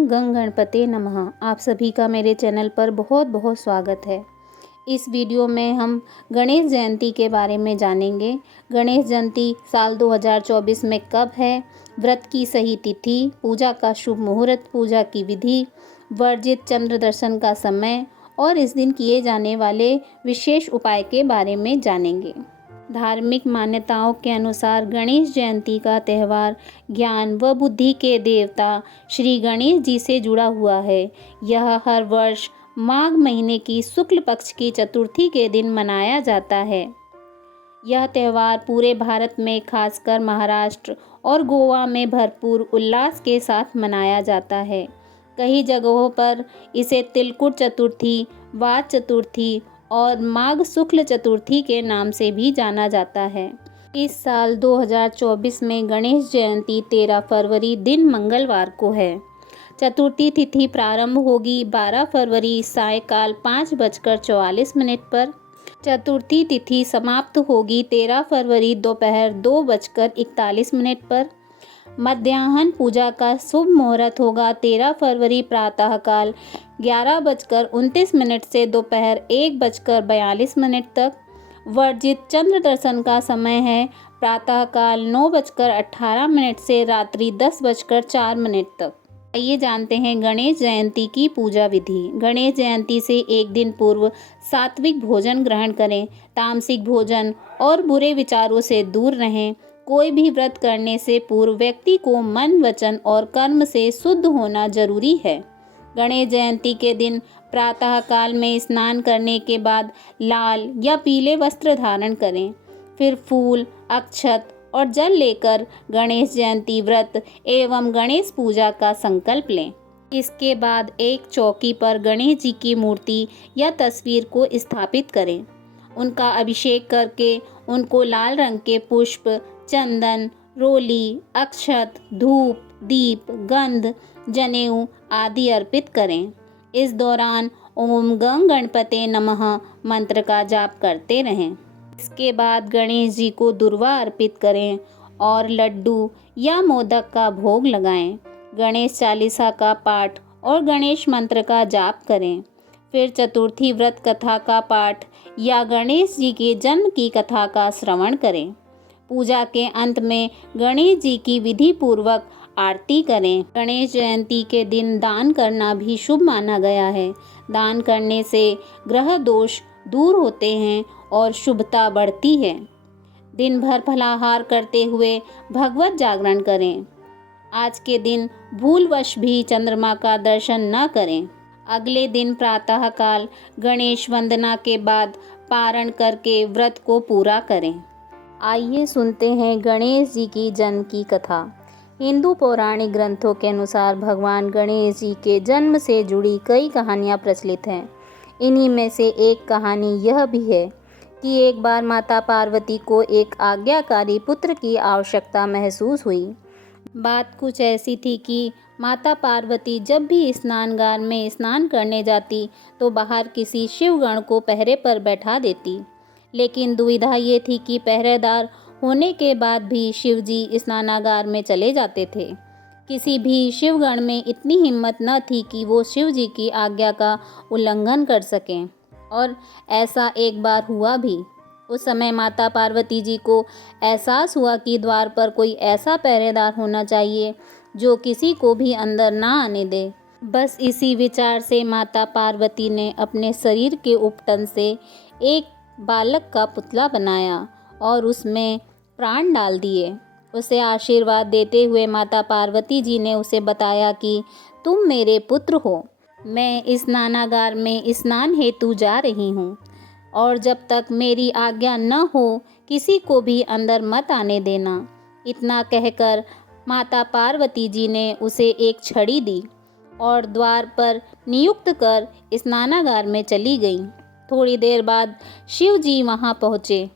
ओम गंग गणपते नमः। आप सभी का मेरे चैनल पर बहुत बहुत स्वागत है। इस वीडियो में हम गणेश जयंती के बारे में जानेंगे। गणेश जयंती साल 2024 में कब है, व्रत की सही तिथि, पूजा का शुभ मुहूर्त, पूजा की विधि, वर्जित चंद्र दर्शन का समय और इस दिन किए जाने वाले विशेष उपाय के बारे में जानेंगे। धार्मिक मान्यताओं के अनुसार गणेश जयंती का त्यौहार ज्ञान व बुद्धि के देवता श्री गणेश जी से जुड़ा हुआ है। यह हर वर्ष माघ महीने की शुक्ल पक्ष की चतुर्थी के दिन मनाया जाता है। यह त्यौहार पूरे भारत में खासकर महाराष्ट्र और गोवा में भरपूर उल्लास के साथ मनाया जाता है। कई जगहों पर इसे तिलकुट चतुर्थी, वात चतुर्थी और माघ शुक्ल चतुर्थी के नाम से भी जाना जाता है। इस साल 2024 में गणेश जयंती 13 फरवरी दिन मंगलवार को है। चतुर्थी तिथि प्रारंभ होगी 12 फरवरी सायकाल 5:44 पर। चतुर्थी तिथि समाप्त होगी 13 फरवरी दोपहर 2:41 पर। मध्याह्न पूजा का शुभ मुहूर्त होगा 13 फरवरी प्रातःकाल 11:29 से दोपहर 1:42 तक। वर्जित चंद्र दर्शन का समय है प्रातःकाल 9:18 से रात्रि 10:04 तक। आइए जानते हैं गणेश जयंती की पूजा विधि। गणेश जयंती से एक दिन पूर्व सात्विक भोजन ग्रहण करें, तामसिक भोजन और बुरे विचारों से दूर रहें। कोई भी व्रत करने से पूर्व व्यक्ति को मन, वचन और कर्म से शुद्ध होना जरूरी है। गणेश जयंती के दिन प्रातः काल में स्नान करने के बाद लाल या पीले वस्त्र धारण करें। फिर फूल, अक्षत और जल लेकर गणेश जयंती व्रत एवं गणेश पूजा का संकल्प लें। इसके बाद एक चौकी पर गणेश जी की मूर्ति या तस्वीर को स्थापित करें। उनका अभिषेक करके उनको लाल रंग के पुष्प, चंदन, रोली, अक्षत, धूप, दीप, गंध, जनेऊ आदि अर्पित करें। इस दौरान ओम गंग गणपते नमः मंत्र का जाप करते रहें। इसके बाद गणेश जी को दुर्वा अर्पित करें और लड्डू या मोदक का भोग लगाएं। गणेश चालीसा का पाठ और गणेश मंत्र का जाप करें। फिर चतुर्थी व्रत कथा का पाठ या गणेश जी के जन्म की कथा का श्रवण करें। पूजा के अंत में गणेश जी की विधि पूर्वक आरती करें। गणेश जयंती के दिन दान करना भी शुभ माना गया है। दान करने से ग्रह दोष दूर होते हैं और शुभता बढ़ती है। दिन भर फलाहार करते हुए भगवत जागरण करें। आज के दिन भूलवश भी चंद्रमा का दर्शन न करें। अगले दिन प्रातः काल गणेश वंदना के बाद पारण करके व्रत को पूरा करें। आइए सुनते हैं गणेश जी की जन्म की कथा। हिंदू पौराणिक ग्रंथों के अनुसार भगवान गणेश जी के जन्म से जुड़ी कई कहानियाँ प्रचलित हैं। इन्हीं में से एक कहानी यह भी है कि एक बार माता पार्वती को एक आज्ञाकारी पुत्र की आवश्यकता महसूस हुई। बात कुछ ऐसी थी कि माता पार्वती जब भी स्नानगार में स्नान करने जाती तो बाहर किसी शिवगण को पहरे पर बैठा देती। लेकिन दुविधा ये थी कि पहरेदार होने के बाद भी शिवजी स्नानागार में चले जाते थे। किसी भी शिवगण में इतनी हिम्मत न थी कि वो शिवजी की आज्ञा का उल्लंघन कर सकें, और ऐसा एक बार हुआ भी। उस समय माता पार्वती जी को एहसास हुआ कि द्वार पर कोई ऐसा पहरेदार होना चाहिए जो किसी को भी अंदर ना आने दे। बस इसी विचार से माता पार्वती ने अपने शरीर के उपटन से एक बालक का पुतला बनाया और उसमें प्राण डाल दिए। उसे आशीर्वाद देते हुए माता पार्वती जी ने उसे बताया कि तुम मेरे पुत्र हो। मैं स्नानागार में स्नान हेतु जा रही हूँ और जब तक मेरी आज्ञा न हो किसी को भी अंदर मत आने देना। इतना कहकर माता पार्वती जी ने उसे एक छड़ी दी और द्वार पर नियुक्त कर स्नानागार में चली गईं। थोड़ी देर बाद शिव जी वहाँ पहुँचे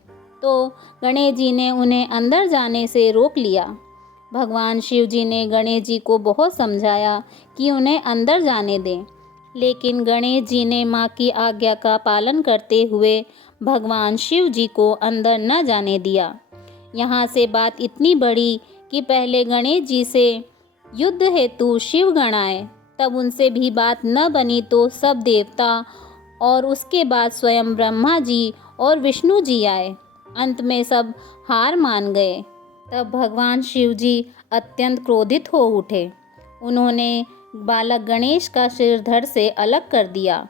तो गणेश जी ने उन्हें अंदर जाने से रोक लिया। भगवान शिव जी ने गणेश जी को बहुत समझाया कि उन्हें अंदर जाने दें, लेकिन गणेश जी ने माँ की आज्ञा का पालन करते हुए भगवान शिव जी को अंदर न जाने दिया। यहाँ से बात इतनी बड़ी कि पहले गणेश जी से युद्ध हेतु शिवगण आए तब उनसे भी न बनी तो सब देवता और उसके बाद स्वयं ब्रह्मा जी और विष्णु जी आए। अंत में सब हार मान गए। तब भगवान शिव जी अत्यंत क्रोधित हो उठे। उन्होंने बालक गणेश का सिर धड़ से अलग कर दिया।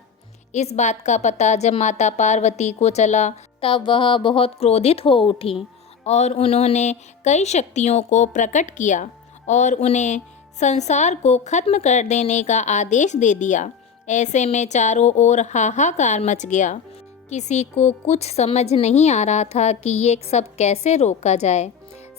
इस बात का पता जब माता पार्वती को चला तब वह बहुत क्रोधित हो उठी और उन्होंने कई शक्तियों को प्रकट किया और उन्हें संसार को खत्म कर देने का आदेश दे दिया। ऐसे में चारों ओर हाहाकार मच गया। किसी को कुछ समझ नहीं आ रहा था कि ये सब कैसे रोका जाए।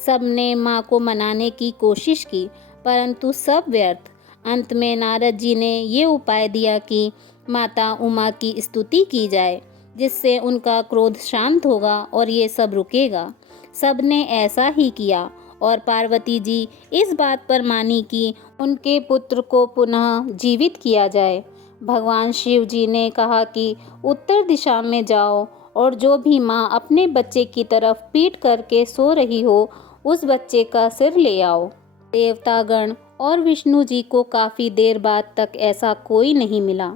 सब ने माँ को मनाने की कोशिश की, परंतु सब व्यर्थ। अंत में नारद जी ने ये उपाय दिया कि माता उमा की स्तुति की जाए, जिससे उनका क्रोध शांत होगा और ये सब रुकेगा। सब ने ऐसा ही किया और पार्वती जी इस बात पर मानी कि उनके पुत्र को पुनः जीवित किया जाए। भगवान शिव जी ने कहा कि उत्तर दिशा में जाओ और जो भी माँ अपने बच्चे की तरफ पीठ करके सो रही हो उस बच्चे का सिर ले आओ। देवतागण और विष्णु जी को काफ़ी देर बाद तक ऐसा कोई नहीं मिला।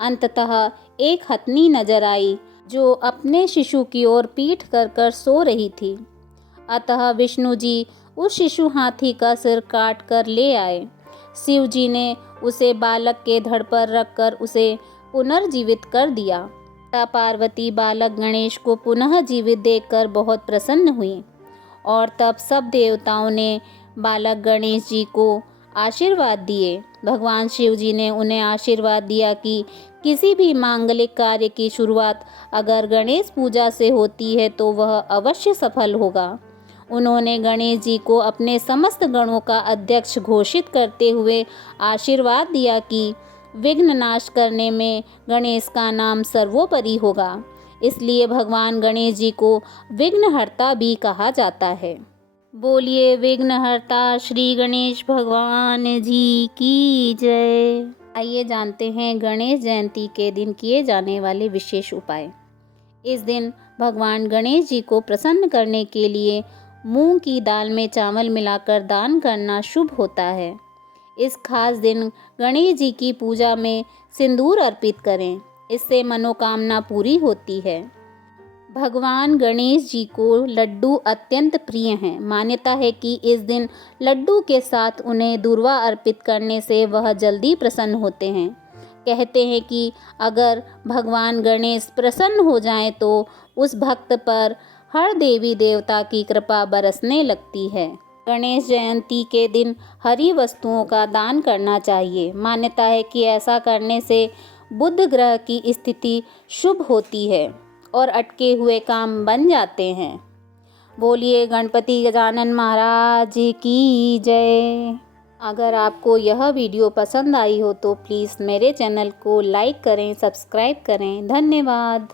अंततः एक हथनी नजर आई जो अपने शिशु की ओर पीठ कर सो रही थी। अतः विष्णु जी उस शिशु हाथी का सिर काट कर ले आए। शिव जी ने उसे बालक के धड़ पर रखकर उसे पुनर्जीवित कर दिया। तब पार्वती बालक गणेश को पुनः जीवित देखकर बहुत प्रसन्न हुई और तब सब देवताओं ने बालक गणेश जी को आशीर्वाद दिए। भगवान शिव जी ने उन्हें आशीर्वाद दिया कि किसी भी मांगलिक कार्य की शुरुआत अगर गणेश पूजा से होती है तो वह अवश्य सफल होगा। उन्होंने गणेश जी को अपने समस्त गणों का अध्यक्ष घोषित करते हुए आशीर्वाद दिया कि विघ्न नाश करने में गणेश का नाम सर्वोपरि होगा। इसलिए भगवान गणेश जी को विघ्नहर्ता भी कहा जाता है। बोलिए विघ्नहर्ता श्री गणेश भगवान जी की जय। आइए जानते हैं गणेश जयंती के दिन किए जाने वाले विशेष उपाय। इस दिन भगवान गणेश जी को प्रसन्न करने के लिए मूंग की दाल में चावल मिलाकर दान करना शुभ होता है। इस खास दिन गणेश जी की पूजा में सिंदूर अर्पित करें, इससे मनोकामना पूरी होती है। भगवान गणेश जी को लड्डू अत्यंत प्रिय हैं। मान्यता है कि इस दिन लड्डू के साथ उन्हें दूर्वा अर्पित करने से वह जल्दी प्रसन्न होते हैं। कहते हैं कि अगर भगवान गणेश प्रसन्न हो जाएं तो उस भक्त पर हर देवी देवता की कृपा बरसने लगती है। गणेश जयंती के दिन हरी वस्तुओं का दान करना चाहिए। मान्यता है कि ऐसा करने से बुध ग्रह की स्थिति शुभ होती है और अटके हुए काम बन जाते हैं। बोलिए गणपति गजानन महाराज की जय। अगर आपको यह वीडियो पसंद आई हो तो प्लीज़ मेरे चैनल को लाइक करें, सब्सक्राइब करें। धन्यवाद।